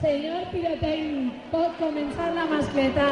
Senyor pirotècnic, pot començar la mascletà.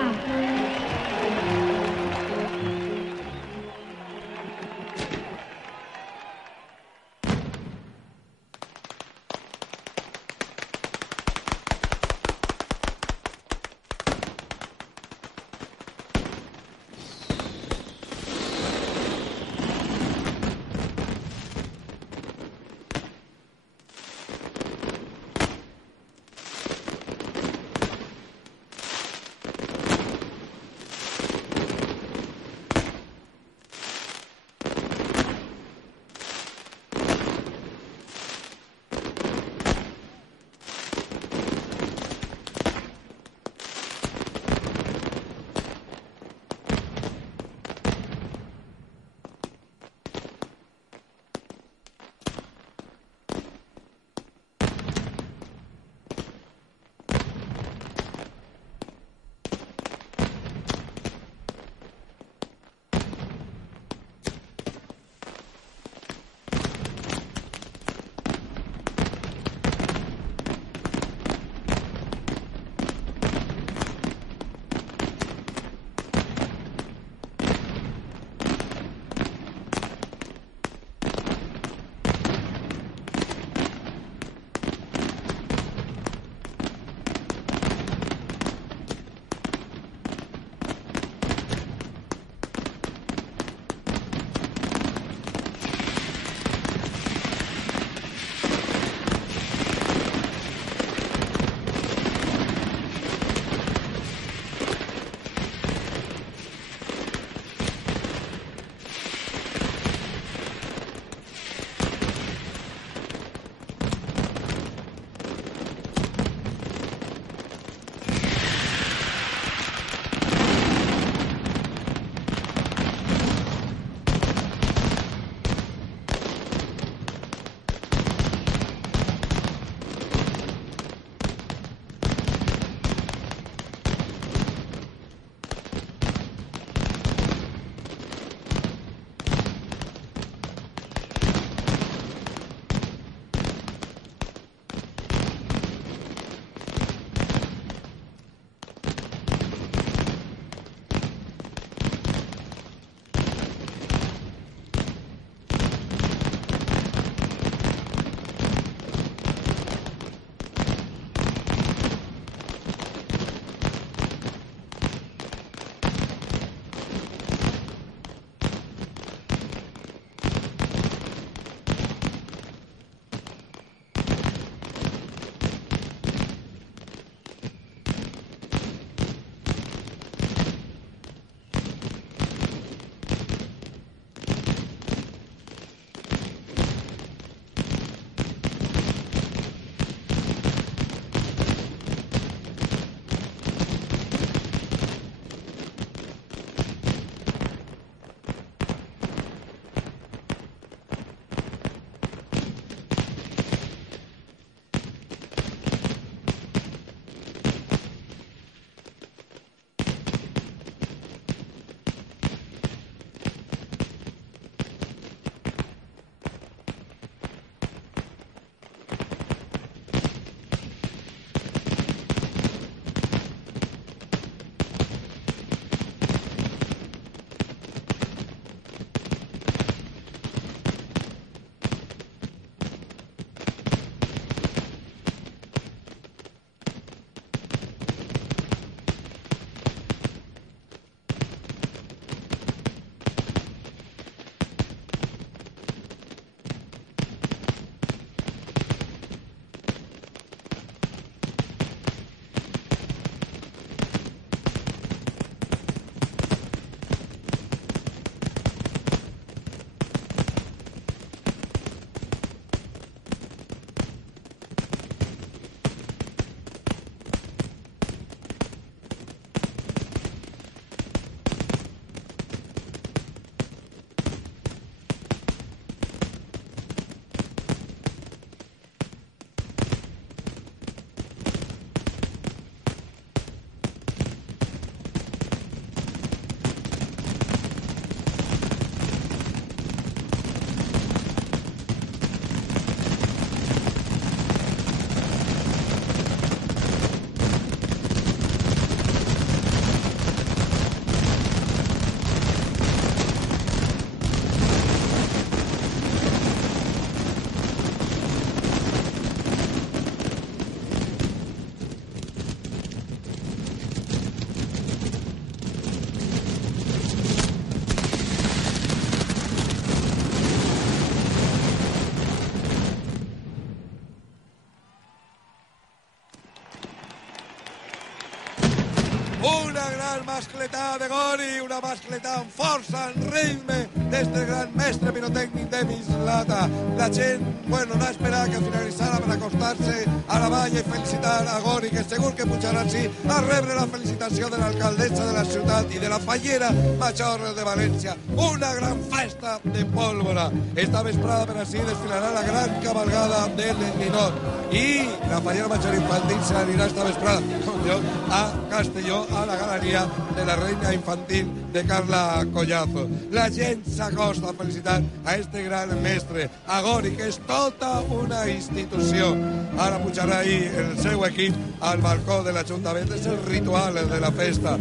tradicional Mascletà de Gori, una Mascletà amb força, amb ritme, d'este gran mestre pirotècnic de Mascletà. La gent, bueno, no ha esperat que finalitzara per acostar-se a la valla i felicitar a Gori, que segur que pujarà així a rebre la felicitació de l'alcaldessa de la ciutat i de la fallera major de València. Una gran festa de pólvora. Esta vesprada per així desfilarà la gran cabalgada del ninot. I la fallera major infantil se n'anirà esta vesprada, com jo, a Castelló, a la galeria de la reina infantil de Carla Collazo. La gent s'acosta a felicitar a este gran mestre, a Gori, que és tota una institució. Ara pujarà ahir el seu equip al balcó de l'Ajuntament. És el ritual de la festa.